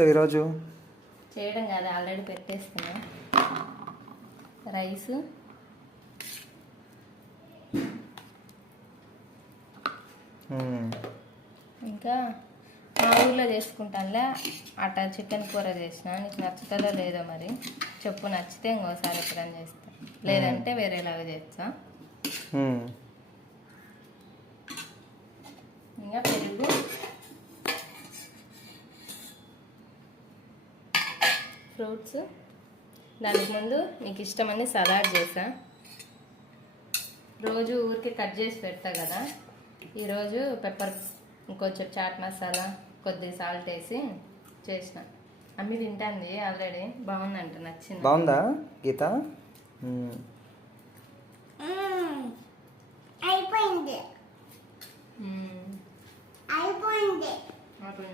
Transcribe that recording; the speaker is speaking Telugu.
ఈరోజు చేయడం కాదు, ఆల్రెడీ పెట్టేస్తున్నా. రైస్, ఇంకా మా ఊర్లో చేసుకుంటానులే అట్టా చికెన్ కూర చేసిన. నీకు నచ్చుతుందో లేదో మరి చెప్పు. నచ్చితే ఇంకోసారి ఎప్పుడైనా చేస్తా, లేదంటే వేరేలాగా చేస్తా. ఇంకా పెరుగు, ఫ్రూట్స్. దానికి ముందు నీకు ఇష్టమని సలాడ్ చేసా. రోజు ఊరికి కట్ చేసి పెడతా కదా, ఈరోజు పెప్పర్, ఇంకొంచెం చాట్ మసాలా, కొద్ది సాల్ట్ వేసి చేసిన. అమ్మి తింటాంది ఆల్రెడీ, బాగుందంట, నచ్చింది. బాగుందా గీత? అయిపోయింది. అప్పుడు